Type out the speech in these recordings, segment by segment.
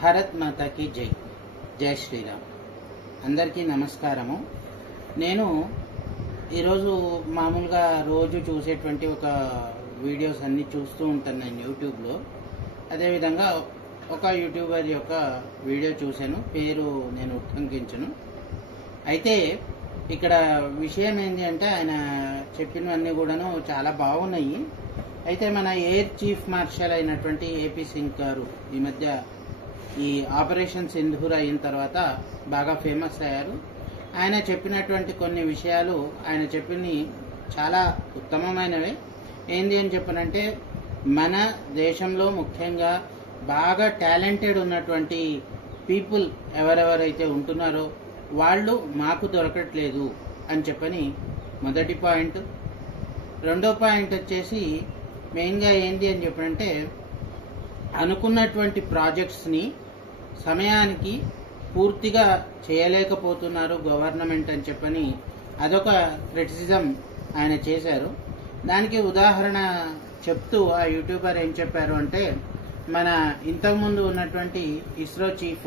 భారత్ మాతాకి జై. జై శ్రీరామ్. అందరికీ నమస్కారము. నేను ఈరోజు మామూలుగా రోజు చూసేటువంటి ఒక వీడియోస్ అన్నీ చూస్తూ ఉంటాను నేను యూట్యూబ్లో. అదేవిధంగా ఒక యూట్యూబర్ యొక్క వీడియో చూశాను, పేరు నేను ఉల్లంఘించను. అయితే ఇక్కడ విషయం ఏంటి అంటే ఆయన చెప్పినవన్నీ కూడాను చాలా బాగున్నాయి. అయితే మన ఎయిర్ చీఫ్ మార్షల్ అయినటువంటి ఏపీ సింగ్ గారు ఈ మధ్య ఈ ఆపరేషన్ సింధూర్ అయిన తర్వాత బాగా ఫేమస్ అయ్యారు. ఆయన చెప్పినటువంటి కొన్ని విషయాలు ఆయన చెప్పినవి చాలా ఉత్తమమైనవే. ఏంది అని చెప్పనంటే, మన దేశంలో ముఖ్యంగా బాగా టాలెంటెడ్ ఉన్నటువంటి పీపుల్ ఎవరెవరైతే ఉంటున్నారో వాళ్ళు మాకు దొరకట్లేదు అని చెప్పని మొదటి పాయింట్. రెండో పాయింట్ వచ్చేసి మెయిన్గా ఏంది అని చెప్పనంటే, అనుకున్నటువంటి ప్రాజెక్ట్స్ని సమయానికి పూర్తిగా చేయలేకపోతున్నారు గవర్నమెంట్ అని చెప్పని అదొక క్రిటిసిజం ఆయన చేశారు. దానికి ఉదాహరణ చెప్తూ ఆ యూట్యూబర్ ఏం చెప్పారు అంటే, మన ఇంతకుముందు ఉన్నటువంటి ఇస్రో చీఫ్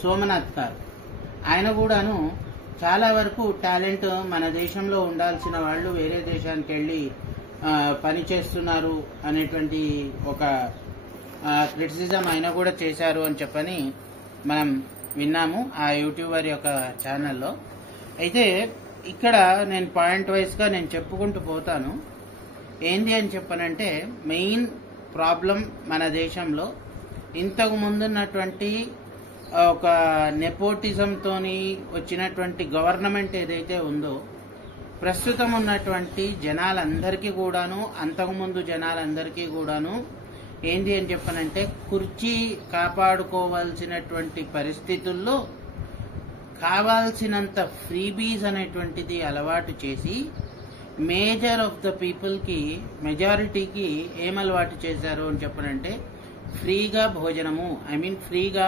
సోమనాథ్ గారు, ఆయన కూడాను చాలా వరకు టాలెంట్ మన దేశంలో ఉండాల్సిన వాళ్ళు వేరే దేశానికి వెళ్ళి పని చేస్తున్నారు అనేటువంటి ఒక క్రిటిసిజం ఆయన కూడా చేశారు అని చెప్పని మనం విన్నాము ఆ యూట్యూబర్ యొక్క ఛానల్లో. అయితే ఇక్కడ నేను పాయింట్ వైజ్గా నేను చెప్పుకుంటూ పోతాను. ఏంది అని చెప్పనంటే, మెయిన్ ప్రాబ్లం మన దేశంలో ఇంతకు ముందున్నటువంటి ఒక నెపోటిజంతోని వచ్చినటువంటి గవర్నమెంట్ ఏదైతే ఉందో, ప్రస్తుతం ఉన్నటువంటి జనాలందరికీ కూడాను, అంతకుముందు జనాలందరికీ కూడాను ఏంది అని చెప్పనంటే, కుర్చీ కాపాడుకోవాల్సినటువంటి పరిస్థితుల్లో కావాల్సినంత ఫ్రీబీస్ అనేటువంటిది అలవాటు చేసి మేజర్ ఆఫ్ ద పీపుల్కి, మెజారిటీకి ఏం అలవాటు చేశారు అని చెప్పనంటే, ఫ్రీగా భోజనము, ఫ్రీగా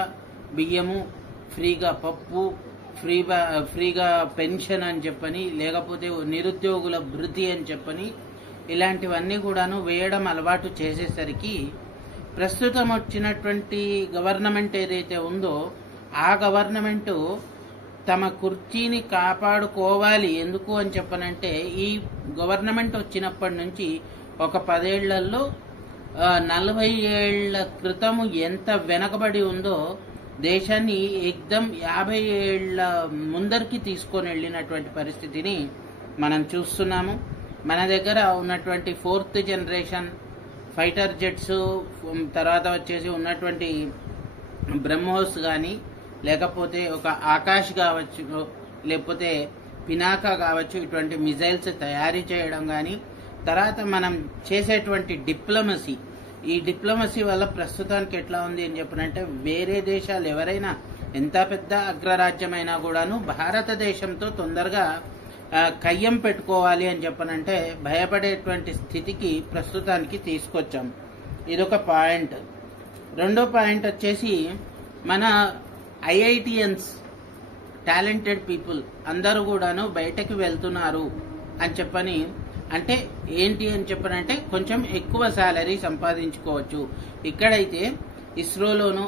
బియ్యము, ఫ్రీగా పప్పు, ఫ్రీగా పెన్షన్ అని చెప్పని, లేకపోతే నిరుద్యోగుల భృతి అని చెప్పని ఇలాంటివన్నీ కూడాను వేయడం అలవాటు చేసేసరికి ప్రస్తుతం వచ్చినటువంటి గవర్నమెంట్ ఏదైతే ఉందో ఆ గవర్నమెంట్ తమ కుర్చీని కాపాడుకోవాలి. ఎందుకు అని చెప్పనంటే, ఈ గవర్నమెంట్ వచ్చినప్పటి నుంచి ఒక 10 ఏళ్లలో 40 ఏళ్ల క్రితము ఎంత వెనకబడి ఉందో దేశాన్ని ఎగ్దం 50 ఏళ్ల ముందరికి తీసుకొని వెళ్ళినటువంటి పరిస్థితిని మనం చూస్తున్నాము. మన దగ్గర ఉన్నటువంటి 4th జనరేషన్ ఫైటర్ జెట్స్, తర్వాత వచ్చేసి ఉన్నటువంటి బ్రహ్మోస్ కానీ, లేకపోతే ఒక ఆకాష్ కావచ్చు, లేకపోతే పినాకా కావచ్చు, ఇటువంటి మిజైల్స్ తయారీ చేయడం కానీ, తర్వాత మనం చేసేటువంటి డిప్లొమసీ, ఈ డిప్లొమసీ వల్ల ప్రస్తుతానికి ఎట్లా ఉంది అని చెప్పనంటే, వేరే దేశాలు ఎవరైనా ఎంత పెద్ద అగ్రరాజ్యమైనా కూడాను భారతదేశంతో తొందరగా కయ్యం పెట్టుకోవాలి అని చెప్పనంటే భయపడేటువంటి స్థితికి ప్రస్తుతానికి తీసుకొచ్చాం. ఇదొక పాయింట్. రెండో పాయింట్ వచ్చేసి, మన ఐఐటియన్స్, టాలెంటెడ్ పీపుల్ అందరూ కూడాను బయటకు వెళ్తున్నారు అని చెప్పని, అంటే ఏంటి అని చెప్పనంటే కొంచెం ఎక్కువ శాలరీ సంపాదించుకోవచ్చు. ఇక్కడైతే ఇస్రోలోనో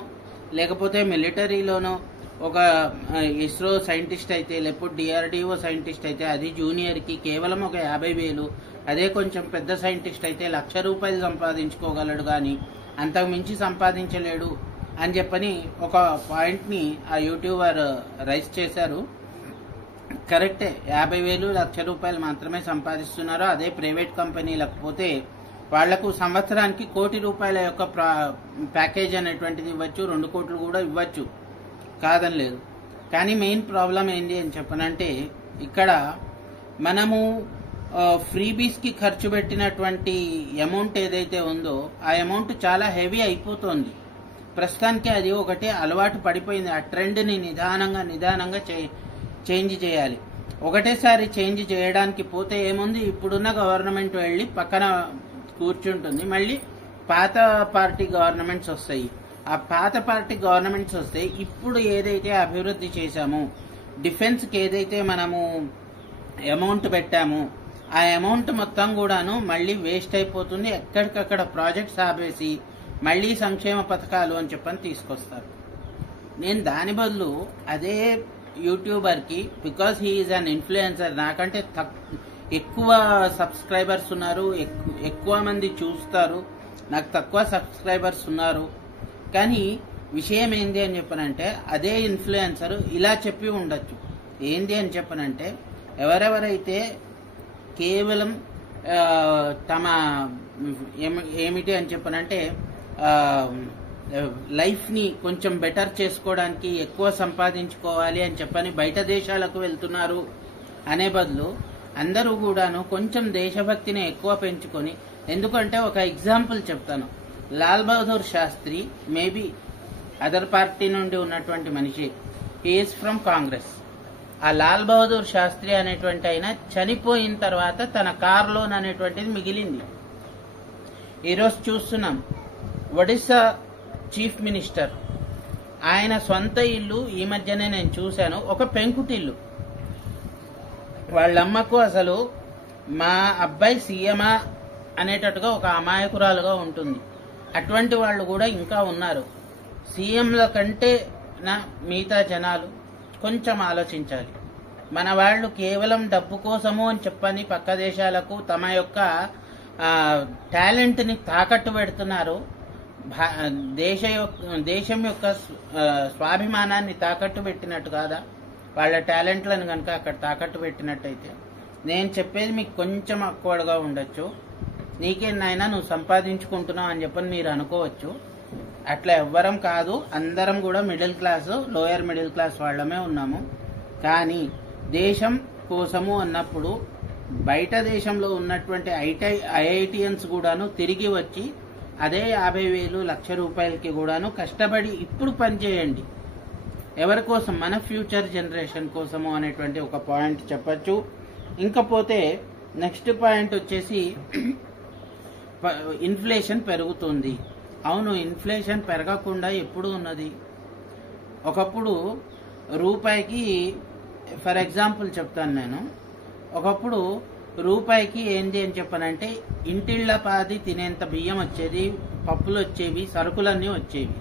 లేకపోతే మిలిటరీలోనో ఒక ఇస్రో సైంటిస్ట్ అయితే, లేకపోతే డిఆర్డిఓ సైంటిస్ట్ అయితే అది జూనియర్కి కేవలం ఒక 50,000, అదే కొంచెం పెద్ద సైంటిస్ట్ అయితే ₹1,00,000 సంపాదించుకోగలడు, కానీ అంతకు మించి సంపాదించలేడు అని చెప్పని ఒక పాయింట్ని ఆ యూట్యూబర్ రైజ్ చేశారు. కరెక్టే, 50,000 ₹1,00,000 మాత్రమే సంపాదిస్తున్నారు. అదే ప్రైవేట్ కంపెనీ లేకపోతే వాళ్లకు సంవత్సరానికి ₹1,00,00,000 యొక్క ప్యాకేజ్ అనేటువంటిది ఇవ్వచ్చు, 2 కోట్లు కూడా ఇవ్వచ్చు, కాదని లేదు. కానీ మెయిన్ ప్రాబ్లం ఏంటి అని చెప్పనంటే, ఇక్కడ మనము ఫ్రీబీస్కి ఖర్చు పెట్టినటువంటి అమౌంట్ ఏదైతే ఉందో ఆ అమౌంట్ చాలా హెవీ అయిపోతుంది. ప్రస్తుతానికి అది ఒకటి అలవాటు పడిపోయింది. ఆ ట్రెండ్ని నిదానంగా చేంజ్ చేయాలి. ఒకటేసారి చేంజ్ చేయడానికి పోతే ఏముంది, ఇప్పుడున్న గవర్నమెంట్ వెళ్ళి పక్కన కూర్చుంటుంది, మళ్ళీ పాత పార్టీ గవర్నమెంట్స్ వస్తాయి. ఆ పాత పార్టీ గవర్నమెంట్స్ వస్తే ఇప్పుడు ఏదైతే అభివృద్ధి చేశామో, డిఫెన్స్కి ఏదైతే మనము అమౌంట్ పెట్టామో ఆ అమౌంట్ మొత్తం కూడాను మళ్ళీ వేస్ట్ అయిపోతుంది. ఎక్కడికక్కడ ప్రాజెక్ట్స్ ఆపేసి మళ్ళీ సంక్షేమ పథకాలు అని చెప్పని తీసుకొస్తారు. నేను దాని బదులు అదే యూట్యూబర్కి, because he is an influencer, నాకంటే ఎక్కువ సబ్స్క్రైబర్స్ ఉన్నారు, ఎక్కువ మంది చూస్తారు, నాకు తక్కువ సబ్స్క్రైబర్స్ ఉన్నారు. కానీ విషయం ఏంది అని చెప్పనంటే అదే ఇన్ఫ్లుయెన్సర్ ఇలా చెప్పి ఉండొచ్చు. ఏంది అని చెప్పనంటే ఎవరెవరైతే కేవలం తమ ఏమిటి అని చెప్పనంటే లైఫ్ని కొంచెం బెటర్ చేసుకోవడానికి, ఎక్కువ సంపాదించుకోవాలి అని చెప్పని బయట దేశాలకు వెళ్తున్నారు అనే బదులు అందరూ కూడాను కొంచెం దేశభక్తిని ఎక్కువ పెంచుకొని, ఎందుకంటే ఒక ఎగ్జాంపుల్ చెప్తాను. Lal Bahadur Shastri maybe other party నుండి ఉన్నటువంటి మనిషి, హీఈస్ ఫ్రమ్ కాంగ్రెస్. ఆ లాల్ బహదూర్ శాస్త్రి అనేటువంటి ఆయన చనిపోయిన తర్వాత తన కార్ లోన్ అనేటువంటిది మిగిలింది. ఈరోజు చూస్తున్నాం ఒడిశా చీఫ్ మినిస్టర్, ఆయన సొంత ఇల్లు ఈ మధ్యనే నేను చూశాను, ఒక పెంకుటిల్లు. వాళ్ళమ్మకు అసలు మా అబ్బాయి సీఎమా అనేటట్టుగా ఒక అమాయకురాలుగా ఉంటుంది. అటువంటి వాళ్ళు కూడా ఇంకా ఉన్నారు. సీఎంల కంటే మిగతా జనాలు కొంచెం ఆలోచించాలి. మన వాళ్ళు కేవలం డబ్బు కోసము అని చెప్పని పక్క దేశాలకు తమ యొక్క టాలెంట్ని తాకట్టు పెడుతున్నారు. దేశం యొక్క స్వాభిమానాన్ని తాకట్టు పెట్టినట్టు కాదా? వాళ్ళ టాలెంట్లను కనుక అక్కడ తాకట్టు పెట్టినట్టయితే, నేను చెప్పేది మీకు కొంచెం అక్వర్డ్గా ఉండొచ్చు, నీకేనైనా నువ్వు సంపాదించుకుంటున్నావు అని చెప్పని మీరు అనుకోవచ్చు. అట్లా ఎవ్వరం కాదు, అందరం కూడా middle class, lower middle class వాళ్ళమే ఉన్నాము. కానీ దేశం కోసము అన్నప్పుడు బయట దేశంలో ఉన్నటువంటి ఐఐటియన్స్ కూడాను తిరిగి వచ్చి అదే 50,000 లక్ష రూపాయలకి కూడాను కష్టపడి ఇప్పుడు పనిచేయండి. ఎవరి కోసం? మన ఫ్యూచర్ జనరేషన్ కోసము అనేటువంటి ఒక పాయింట్ చెప్పచ్చు. ఇంకపోతే నెక్స్ట్ పాయింట్ వచ్చేసి ఇన్ఫ్లేషన్ పెరుగుతుంది. అవును, ఇన్ఫ్లేషన్ పెరగకుండా ఎప్పుడు ఉన్నది? ఒకప్పుడు రూపాయికి, ఫర్ ఎగ్జాంపుల్ చెప్తాను నేను, ఒకప్పుడు రూపాయికి ఏంది అని చెప్పనంటే ఇంటిళ్ల పాది తినేంత బియ్యం వచ్చేది, పప్పులు వచ్చేవి, సరుకులన్నీ వచ్చేవి.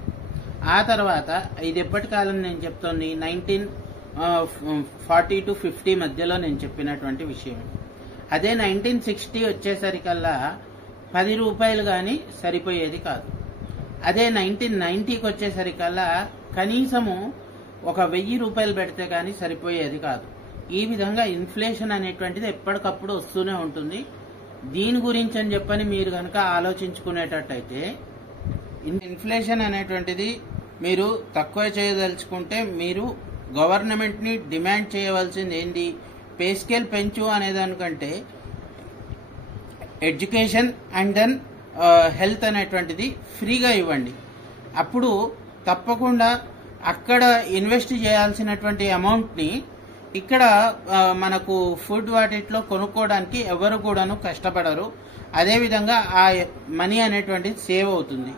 ఆ తర్వాత ఇది ఎప్పటి కాలం నేను చెప్తోంది, 1940 to 50 మధ్యలో నేను చెప్పినటువంటి విషయం. అదే 1960 వచ్చేసరికల్లా 10 రూపాయలు కానీ సరిపోయేది కాదు. అదే 1990కి వచ్చేసరికల్లా కనీసము ఒక 1000 రూపాయలు పెడితే కానీ సరిపోయేది కాదు. ఈ విధంగా ఇన్ఫ్లేషన్ అనేటువంటిది ఎప్పటికప్పుడు వస్తూనే ఉంటుంది. దీని గురించి అని చెప్పని మీరు కనుక ఆలోచించుకునేటట్టయితే, ఇన్ఫ్లేషన్ అనేటువంటిది మీరు తక్కువ చేయదలుచుకుంటే మీరు గవర్నమెంట్ని డిమాండ్ చేయవలసింది ఏంది? పే స్కేల్ పెంచు అనేదానికంటే ఎడ్యుకేషన్ అండ్ దెన్ హెల్త్ అనేటువంటిది ఫ్రీగా ఇవ్వండి. అప్పుడు తప్పకుండా అక్కడ ఇన్వెస్ట్ చేయాల్సినటువంటి అమౌంట్ని ఇక్కడ మనకు ఫుడ్ వాటిలో కొనుక్కోవడానికి ఎవరు కూడాను కష్టపడరు. అదేవిధంగా ఆ మనీ అనేటువంటిది సేవ్ అవుతుంది.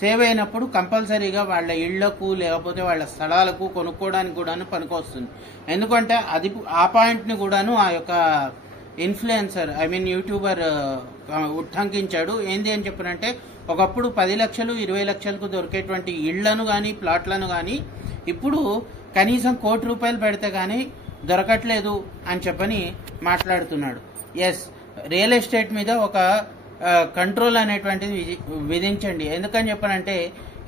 సేవ్ అయినప్పుడు కంపల్సరీగా వాళ్ళ ఇళ్లకు లేకపోతే వాళ్ళ స్థలాలకు కొనుక్కోవడానికి కూడాను పనికొస్తుంది. ఎందుకంటే అది ఆ పాయింట్ని కూడాను ఆ యొక్క ఇన్ఫ్లుయెన్సర్, యూట్యూబర్ ఉట్టంకించాడు. ఏంది అని చెప్పనంటే ఒకప్పుడు 10 లక్షలు 20 లక్షలకు దొరికేటువంటి ఇళ్లను కానీ ప్లాట్లను కానీ ఇప్పుడు కనీసం 1 కోటి రూపాయలు పెడితే కానీ దొరకట్లేదు అని చెప్పని మాట్లాడుతున్నాడు. ఎస్, రియల్ ఎస్టేట్ మీద ఒక కంట్రోల్ అనేటువంటిది విధించండి. ఎందుకని చెప్పనంటే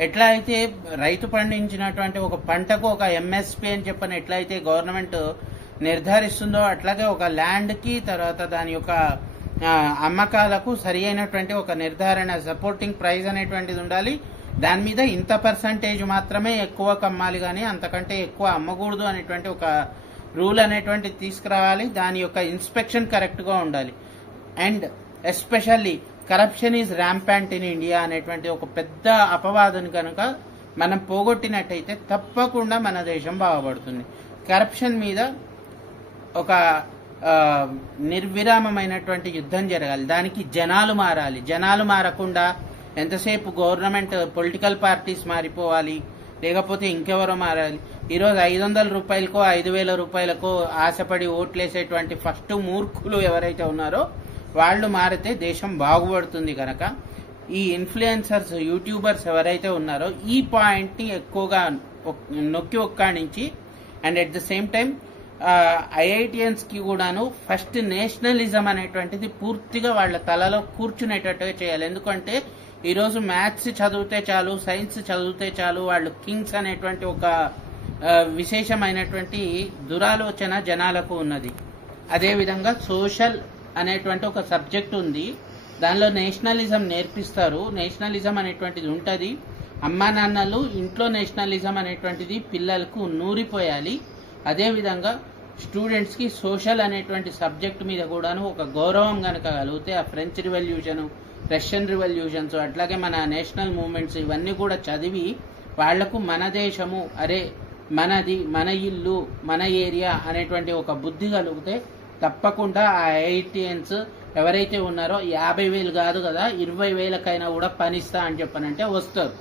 ఎట్లా అయితే రైతు పండించినటువంటి ఒక పంటకు ఒక ఎంఎస్పి అని చెప్పని ఎట్లా అయితే గవర్నమెంట్ నిర్ధారిస్తుందో, అట్లాగే ఒక ల్యాండ్కి తర్వాత దాని యొక్క అమ్మకాలకు సరి అయినటువంటి ఒక నిర్ధారణ, సపోర్టింగ్ ప్రైస్ అనేటువంటిది ఉండాలి. దాని మీద ఇంత పర్సంటేజ్ మాత్రమే ఎక్కువ కమ్మాలి కానీ అంతకంటే ఎక్కువ అమ్మకూడదు అనేటువంటి ఒక రూల్ అనేటువంటిది తీసుకురావాలి. దాని యొక్క ఇన్స్పెక్షన్ కరెక్ట్గా ఉండాలి. And especially corruption is rampant in India అనేటువంటి ఒక పెద్ద అపవాదుని కనుక మనం పోగొట్టినట్టయితే తప్పకుండా మన దేశం బాగుపడుతుంది. కరప్షన్ మీద ఒక నిర్విరామమైనటువంటి యుద్ధం జరగాలి. దానికి జనాలు మారాలి. జనాలు మారకుండా ఎంతసేపు గవర్నమెంట్ పొలిటికల్ పార్టీస్ మారిపోవాలి, లేకపోతే ఇంకెవరో మారాలి. ఈరోజు 500 రూపాయలకో 5,000 రూపాయలకో ఆశపడి ఓట్లేసేటువంటి ఫస్ట్ మూర్ఖులు ఎవరైతే ఉన్నారో వాళ్ళు మారితే దేశం బాగుపడుతుంది. కనుక ఈ ఇన్ఫ్లుయెన్సర్స్ యూట్యూబర్స్ ఎవరైతే ఉన్నారో ఈ పాయింట్ ని ఎక్కువగా నొక్కి ఒక్కాణించి and at the same time IITians కి కూడాను ఫస్ట్ నేషనలిజం అనేటువంటిది పూర్తిగా వాళ్ళ తలలో కూర్చునేటట్టుగా చేయాలి. ఎందుకంటే ఈరోజు మ్యాథ్స్ చదివితే చాలు, సైన్స్ చదివితే చాలు, వాళ్ళు కింగ్స్ అనేటువంటి ఒక విశేషమైనటువంటి దురాలోచన జనాలకు ఉన్నది. అదేవిధంగా సోషల్ అనేటువంటి ఒక సబ్జెక్ట్ ఉంది, దానిలో నేషనలిజం నేర్పిస్తారు. నేషనలిజం అనేటువంటిది ఉంటుంది. అమ్మా నాన్నలు ఇంట్లో నేషనలిజం అనేటువంటిది పిల్లలకు నూరిపోయాలి. అదేవిధంగా స్టూడెంట్స్ కి సోషల్ అనేటువంటి సబ్జెక్ట్ మీద కూడాను ఒక గౌరవం కనుక కలిగితే ఆ ఫ్రెంచ్ రివల్యూషన్, రష్యన్ రివల్యూషన్స్, అట్లాగే మన నేషనల్ మూవ్మెంట్స్ ఇవన్నీ కూడా చదివి వాళ్లకు మన దేశము, అరే మనది, మన ఇల్లు, మన ఏరియా అనేటువంటి ఒక బుద్ధి కలిగితే తప్పకుండా ఆ ఐఐటియన్స్ ఎవరైతే ఉన్నారో 50,000 కాదు కదా 20,000కైనా కూడా పనిస్తా అని చెప్పనంటే వస్తారు.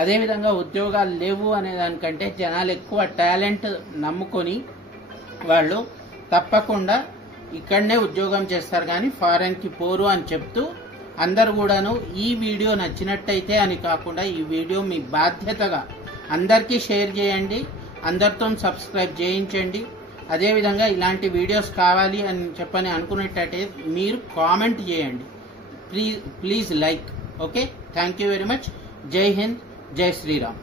అదేవిధంగా ఉద్యోగాలు లేవు అనే దానికంటే జనాలు ఎక్కువ టాలెంట్ నమ్ముకొని వాళ్ళు తప్పకుండా ఇక్కడనే ఉద్యోగం చేస్తారు కానీ ఫారెన్ కి పోరు అని చెప్తూ అందరు కూడాను ఈ వీడియో నచ్చినట్టయితే అని కాకుండా ఈ వీడియో మీ బాధ్యతగా అందరికీ షేర్ చేయండి, అందరితో సబ్స్క్రైబ్ చేయించండి. అదేవిధంగా ఇలాంటి వీడియోస్ కావాలి అని చెప్పని అనుకునేటట్టే మీరు కామెంట్ చేయండి. Please like. Okay, thank you very much. జై హింద్, జై శ్రీరామ్.